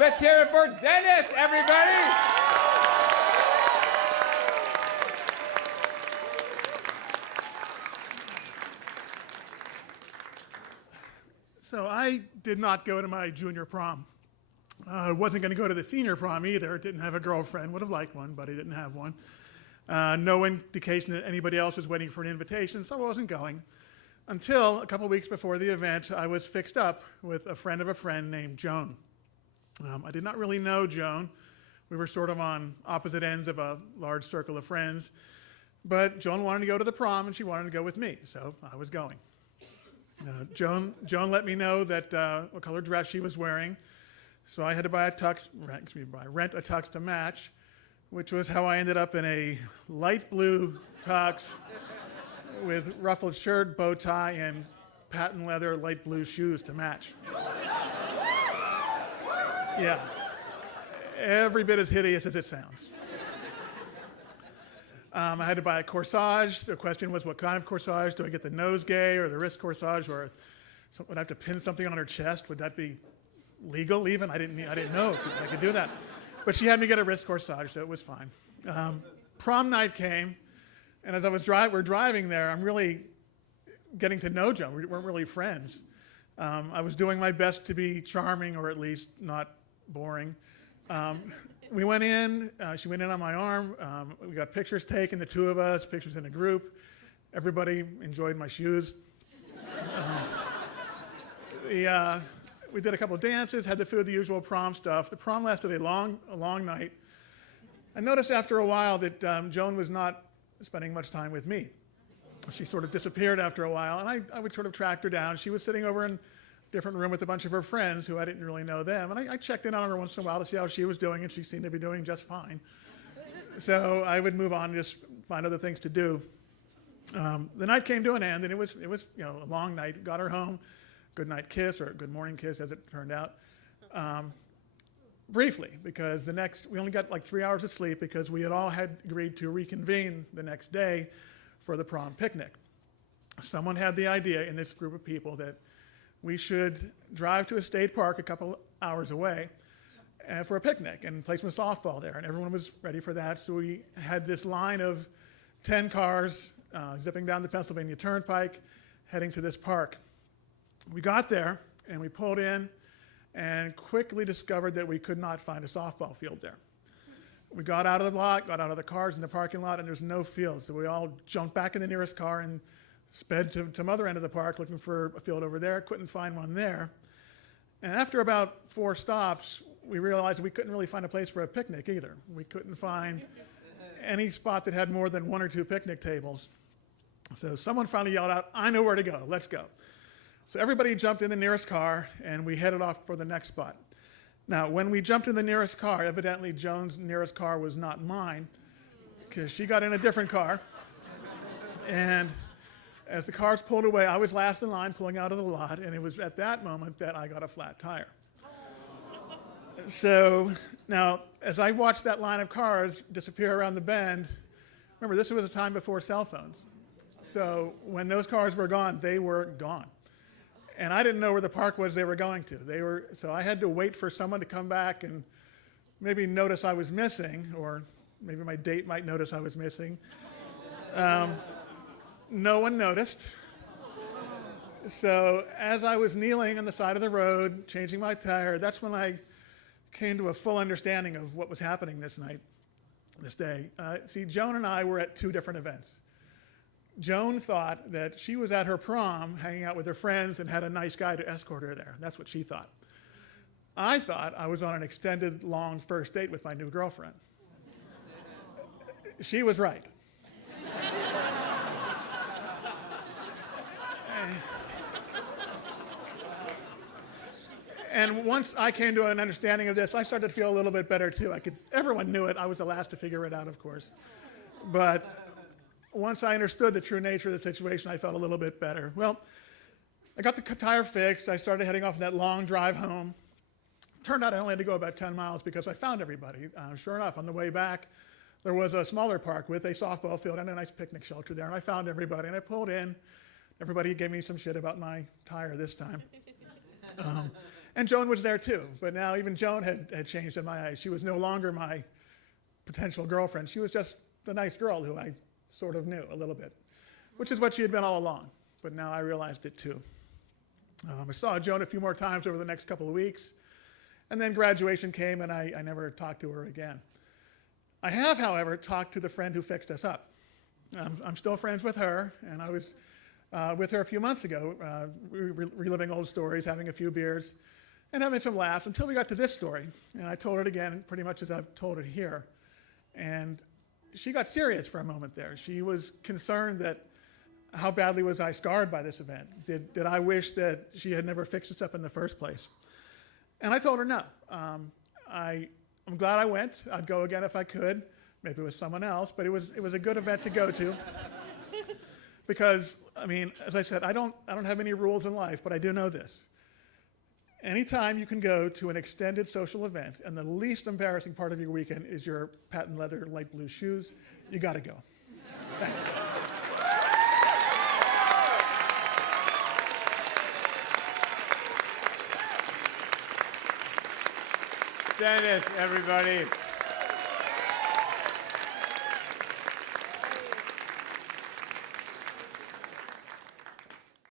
Let's hear it for Dennis, everybody. So I did not go to my junior prom. I wasn't going to go to the senior prom either. Didn't have a girlfriend. Would have liked one, but I didn't have one. No indication that anybody else was waiting for an invitation, so I wasn't going. Until a couple weeks before the event, I was fixed up with a friend of a friend named Joan. I did not really know Joan. We were sort of on opposite ends of a large circle of friends. But Joan wanted to go to the prom, and she wanted to go with me, so I was going. Joan let me know that what color dress she was wearing, so I had to rent a tux to match, which was how I ended up in a light blue tux with ruffled shirt, bow tie, and patent leather light blue shoes to match. Yeah, every bit as hideous as it sounds. I had to buy a corsage. The question was, what kind of corsage? Do I get the nosegay or the wrist corsage, or would I have to pin something on her chest?Uld that be legal even? I didn't know I could do that. But she had me get a wrist corsage, so it was fine. Prom night came, and as we're driving there, I'm really getting to know Joan. We weren't really friends. I was doing my best to be charming, or at least not boring. We went in, she went in on my arm, we got pictures taken, the two of us, pictures in a group. Everybody enjoyed my shoes. We did a couple of dances, had the food, the usual prom stuff. The prom lasted a long night. I noticed after a while that Joan was not spending much time with me. She sort of disappeared after a while, and I would sort of track her down. She was sitting over in different room with a bunch of her friends who I didn't really know them. And I checked in on her once in a while to see how she was doing, and she seemed to be doing just fine. So I would move on and just find other things to do. The night came to an end, and it was a long night. Got her home, good night kiss, or good morning kiss as it turned out. Briefly, because we only got like 3 hours of sleep because we had all had agreed to reconvene the next day for the prom picnic. Someone had the idea in this group of people that we should drive to a state park a couple hours away for a picnic and play some softball there. And everyone was ready for that. So we had this line of 10 cars zipping down the Pennsylvania Turnpike, heading to this park. We got there and we pulled in and quickly discovered that we could not find a softball field there. We got out of the lot, got out of the cars in the parking lot, and there's no field. So we all jumped back in the nearest car and sped to some other end of the park looking for a field over there, couldn't find one there. And after about 4 stops, we realized we couldn't really find a place for a picnic either. We couldn't find any spot that had more than 1 or 2 picnic tables. So someone finally yelled out, "I know where to go, let's go." So everybody jumped in the nearest car and we headed off for the next spot. Now, when we jumped in the nearest car, evidently Joan's nearest car was not mine because she got in a different car. And as the cars pulled away, I was last in line pulling out of the lot, and it was at that moment that I got a flat tire. So now, as I watched that line of cars disappear around the bend, remember, this was a time before cell phones. So when those cars were gone, they were gone. And I didn't know where the park was they were going to. So I had to wait for someone to come back and maybe notice I was missing, or maybe my date might notice I was missing. No one noticed. So as I was kneeling on the side of the road, changing my tire, that's when I came to a full understanding of what was happening this day. See, Joan and I were at 2 different events. Joan thought that she was at her prom, hanging out with her friends, and had a nice guy to escort her there. That's what she thought. I thought I was on an extended, long first date with my new girlfriend. She was right. And once I came to an understanding of this, I started to feel a little bit better too. Everyone knew it. I was the last to figure it out, of course. But once I understood the true nature of the situation, I felt a little bit better. Well, I got the tire fixed. I started heading off on that long drive home. Turned out I only had to go about 10 miles because I found everybody. Sure enough, on the way back, there was a smaller park with a softball field and a nice picnic shelter there. And I found everybody, and I pulled in. Everybody gave me some shit about my tire this time. And Joan was there too, but now even Joan had changed in my eyes. She was no longer my potential girlfriend. She was just the nice girl who I sort of knew a little bit, which is what she had been all along. But now I realized it too. I saw Joan a few more times over the next couple of weeks, and then graduation came and I never talked to her again. I have, however, talked to the friend who fixed us up. I'm still friends with her, and I was with her a few months ago, reliving old stories, having a few beers, and having some laughs until we got to this story. And I told it again pretty much as I've told it here. And she got serious for a moment there. She was concerned that how badly was I scarred by this event? Did I wish that she had never fixed us up in the first place? And I told her no. I'm glad I went. I'd go again if I could, maybe with someone else, but it was a good event to go to. Because, I mean, as I said, I don't have any rules in life, but I do know this. Anytime you can go to an extended social event and the least embarrassing part of your weekend is your patent leather light blue shoes, you got to go. Thank you. Dennis, everybody.